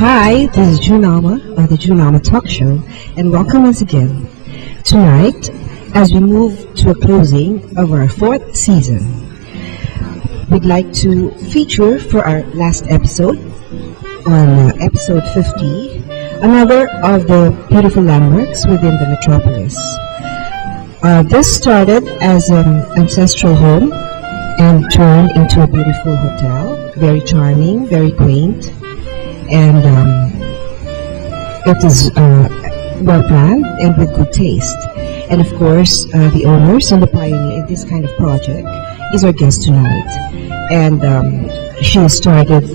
Hi, this is Junama, the Junama Talk Show, and welcome once again. Tonight, as we move to a closing of our 4th season, we'd like to feature for our last episode, on episode 50, another of the beautiful landmarks within the metropolis. This started as an ancestral home and turned into a beautiful hotel, very charming, very quaint, and it is well planned and with good taste. And of course, the owners and the pioneer in this kind of project is our guest tonight. And she started,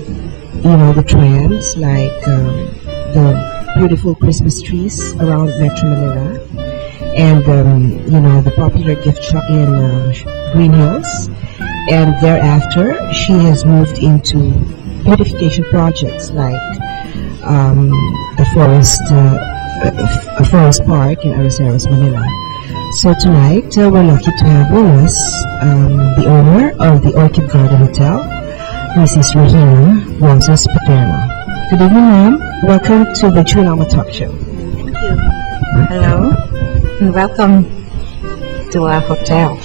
the trends like the beautiful Christmas trees around Metro Manila, and the popular gift shop in Green Hills. And thereafter, she has moved into beautification projects like the forest park in Arroceros, Manila. So tonight we're lucky to have with us the owner of the Orchid Garden Hotel, Mrs. Regina Roces Paterno. Good evening, ma'am. Welcome to the Junama Talk Show. Thank you. Hello, and welcome to our hotel.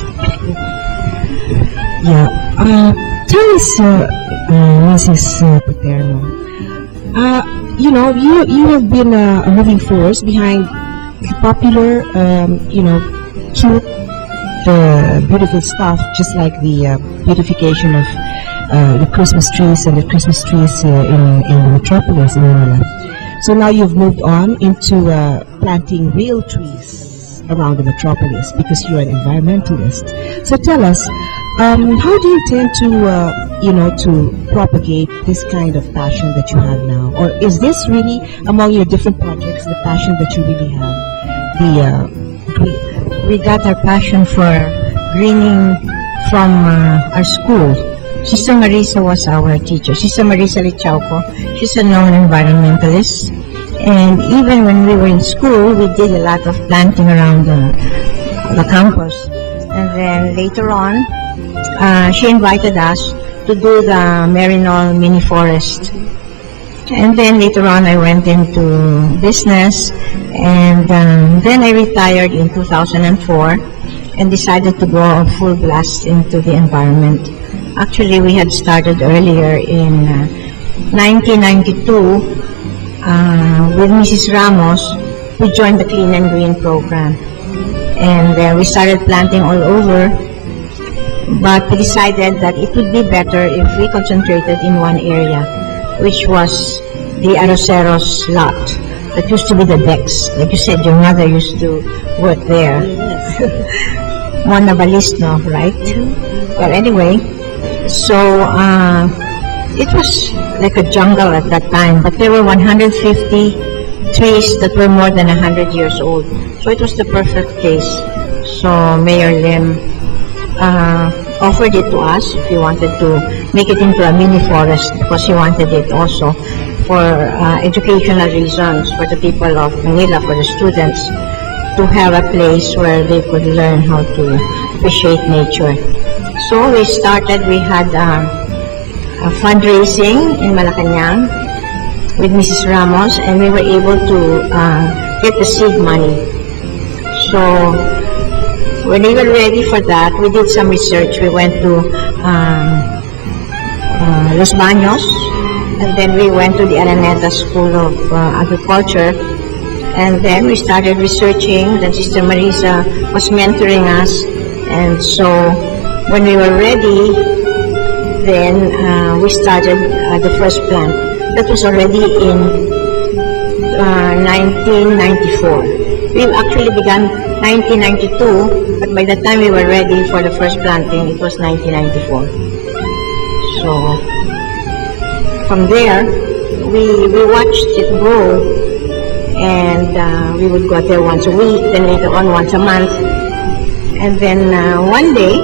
Yeah. Tell us, Mrs. Paterno, you have been a moving force behind the popular, cute, beautiful stuff, just like the beautification of the Christmas trees and the Christmas trees in the metropolis in Manila. So now you've moved on into planting real trees around the metropolis because you're an environmentalist. So tell us, how do you intend to propagate this kind of passion that you have now? Or is this really, among your different projects, the passion that you really have? We got our passion for greening from our school. Sister Marisa was our teacher. Sister Marisa Lichauco. She's a known environmentalist. And even when we were in school, we did a lot of planting around the campus. And then later on, she invited us to do the Merinol mini forest. And then later on, I went into business, and then I retired in 2004 and decided to go full blast into the environment. Actually, we had started earlier in 1992 with Mrs. Ramos. We joined the Clean and Green program, and we started planting all over. But we decided that it would be better if we concentrated in one area, which was the Arroceros lot that used to be the decks. Like you said, your mother used to work there. Yes. Mona Balisno, right? Well, anyway, so it was like a jungle at that time, but there were 150 trees that were more than 100 years old. So it was the perfect place. So Mayor Lim offered it to us if we wanted to make it into a mini forest, because he wanted it also for educational reasons for the people of Manila, for the students, to have a place where they could learn how to appreciate nature. So we started, we had a fundraising in Malacanang with Mrs. Ramos, and we were able to get the seed money. So when we were ready for that, we did some research. We went to Los Baños, And then we went to the Araneta School of Agriculture. And then we started researching. Then Sister Marisa was mentoring us. And so when we were ready, then we started the first plant. That was already in 1994. We actually began 1992, but by the time we were ready for the first planting, it was 1994. So from there, we watched it grow, and we would go there once a week, then later on once a month. And then one day,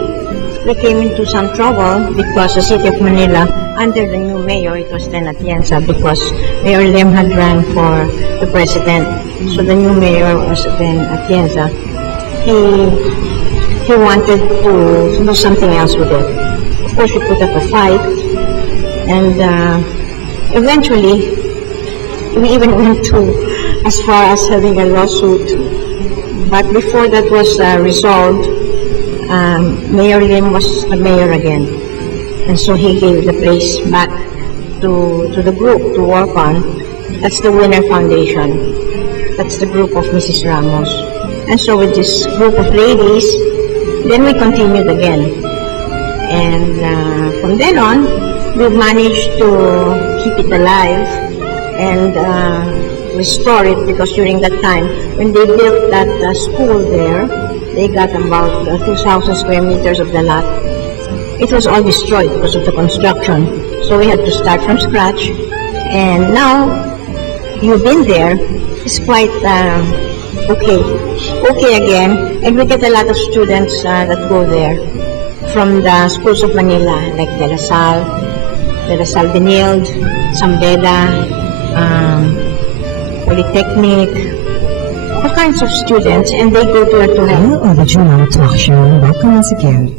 we came into some trouble because the city of Manila, under the new mayor, it was then Atienza, because Mayor Lim had ran for the president. So the new mayor was then Atienza. He wanted to do something else with it. Of course, we put up a fight, and eventually, we even went to as far as having a lawsuit. But before that was resolved, Mayor Lim was the mayor again, and so he gave the place back to the group to work on. That's the Winner Foundation. That's the group of Mrs. Ramos. And so with this group of ladies, then we continued again. And from then on, we managed to keep it alive and restore it, because during that time, when they built that school there, they got about 2,000 square meters of the lot. It was all destroyed because of the construction. So we had to start from scratch. And now, you've been there, it's quite okay again. And we get a lot of students that go there from the schools of Manila, like De La Salle Benilde, Sambeda, Polytechnic, all kinds of students, and they go to Hello, the Regina Talk Show. Welcome once again.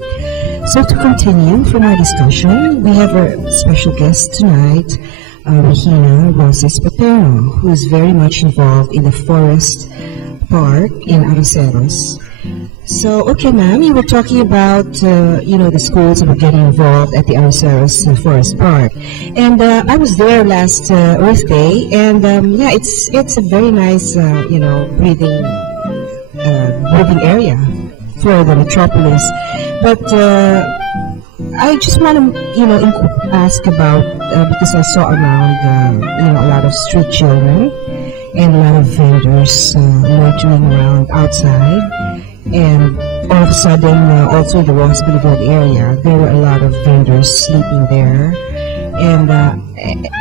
So to continue from our discussion, we have our special guest tonight, Regina Roces Paterno, who is very much involved in the forest park in Arroceros. So, okay, ma'am, you were talking about, the schools that were getting involved at the Arroceros Forest Park. And I was there last Earth Day, and it's a very nice, breathing area for the metropolis. But I just want to, ask about, because I saw around, a lot of street children and a lot of vendors loitering around outside. And all of a sudden, also in the Ross Boulevard area, there were a lot of vendors sleeping there. And,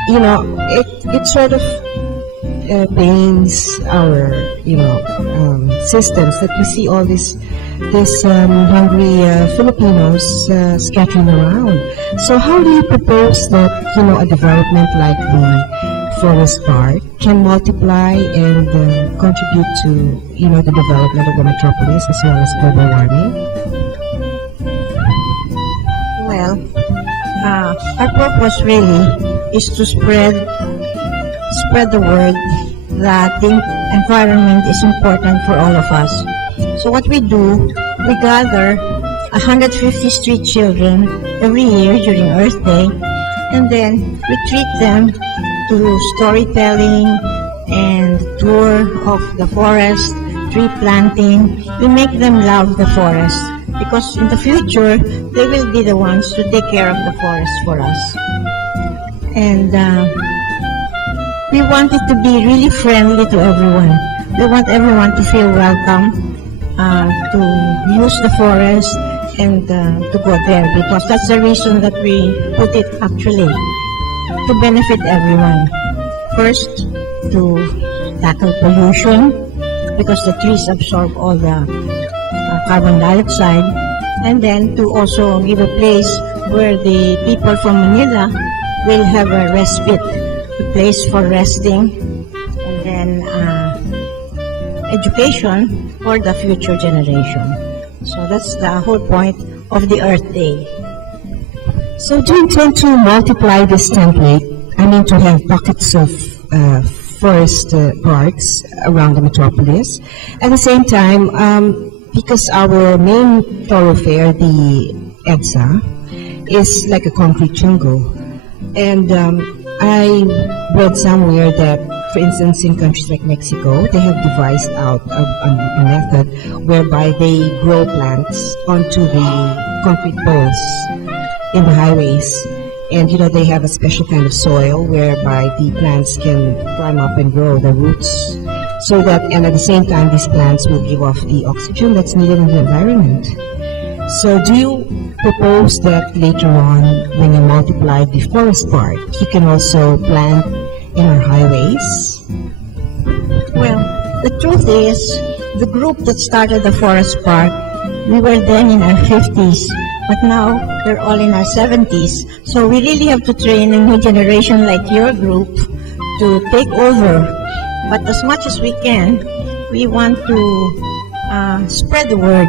it sort of pains our, systems that we see all these hungry Filipinos scattering around. So how do you propose that, a development like the Forest Park can multiply and contribute to, the development of the metropolis as well as global warming? Well, our purpose really is to spread the word that the environment is important for all of us. So what we do, we gather 150 street children every year during Earth Day, and then we treat them to storytelling and tour of the forest, tree planting. We make them love the forest, because in the future, they will be the ones to take care of the forest for us. And we want it to be really friendly to everyone. We want everyone to feel welcome, to use the forest and to go there, because that's the reason that we put it actually, to benefit everyone. First, to tackle pollution, because the trees absorb all the carbon dioxide, and then to also give a place where the people from Manila will have a respite, a place for resting, and then education for the future generation. So that's the whole point of the Earth Day. So do you intend to multiply this template? I mean, to have pockets of forest parks around the metropolis. At the same time, because our main thoroughfare, the EDSA, is like a concrete jungle. And I read somewhere that, for instance, in countries like Mexico, they have devised out a method whereby they grow plants onto the concrete poles in the highways. And, they have a special kind of soil whereby the plants can climb up and grow the roots. So that, and at the same time, these plants will give off the oxygen that's needed in the environment. So do you propose that later on, when you multiply the forest part, you can also plant in our highways? Well, the truth is, the group that started the forest park, we were then in our 50s, but now we're all in our 70s. So we really have to train a new generation like your group to take over. But as much as we can, we want to spread the word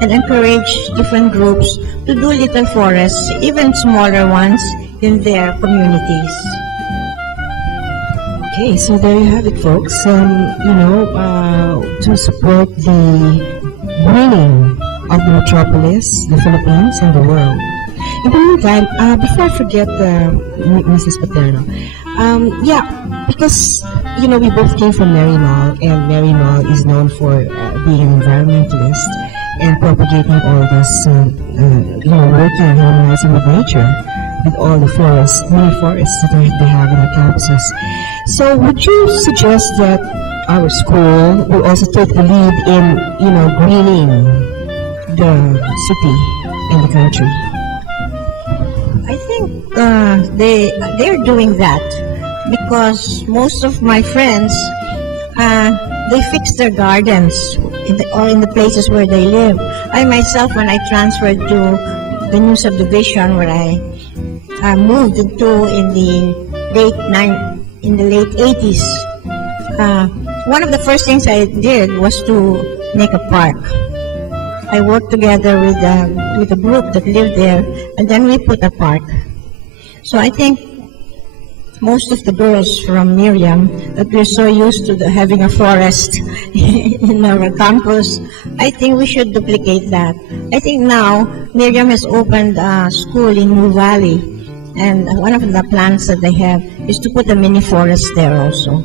and encourage different groups to do little forests, even smaller ones, in their communities. Okay, so there you have it, folks. To support the greening of the metropolis, the Philippines, and the world. In the meantime, before I forget Mrs. Paterno, because we both came from Marymount, and Marymount is known for being an environmentalist and propagating all this, working and harmonizing with nature, with all the forests, many forests that they have in the campuses. So would you suggest that our school will also take the lead in, greening the city and the country? I think they're doing that because most of my friends they fix their gardens in the places where they live. I myself, when I transferred to the new subdivision where I moved into in the late 80s, one of the first things I did was to make a park. I worked together with a group that lived there, and then we put a park. So I think most of the girls from Miriam, that we're so used to having a forest in our campus, I think we should duplicate that. I think now Miriam has opened a school in New Valley, and one of the plans that they have is to put a mini forest there also.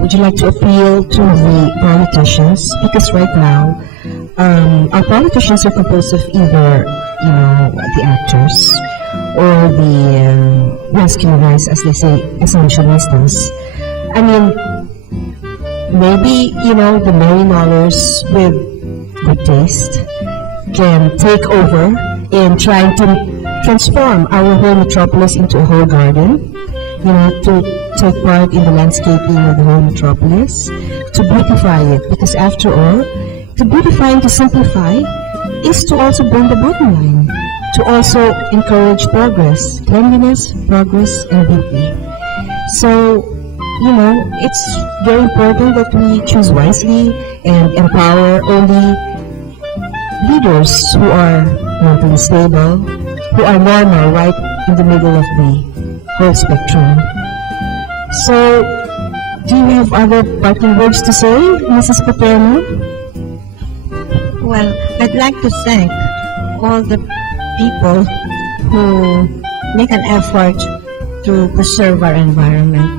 Would you like to appeal to the politicians? Because right now, our politicians are composed of either, the actors or the masculinized, as they say, essentialistas. I mean, maybe, the Marymounters with good taste can take over in trying to transform our whole metropolis into a whole garden, to take part in the landscaping of the whole metropolis, to beautify it, because after all, to beautify and to simplify is to also bring the bottom line, to also encourage progress, cleanliness, progress, and beauty. So, it's very important that we choose wisely and empower only leaders who are mentally stable, who are normal, right in the middle of the whole spectrum. So, do you have other parting words to say, Mrs. Paterno? Well, I'd like to thank all the people who make an effort to preserve our environment,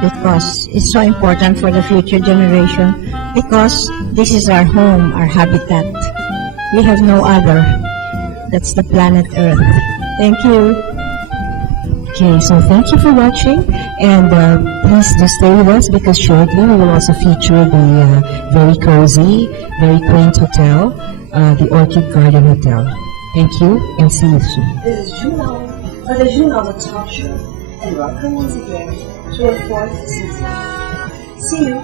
because it's so important for the future generation, because this is our home, our habitat. We have no other. That's the planet Earth. Thank you. Okay, so thank you for watching, and please do stay with us, because shortly we will also feature the very cozy, very quaint hotel, the Orchid Garden Hotel. Thank you, and see you soon. This is Juno for the Juno the Talk Show, and welcome once again to our 4th season. See you.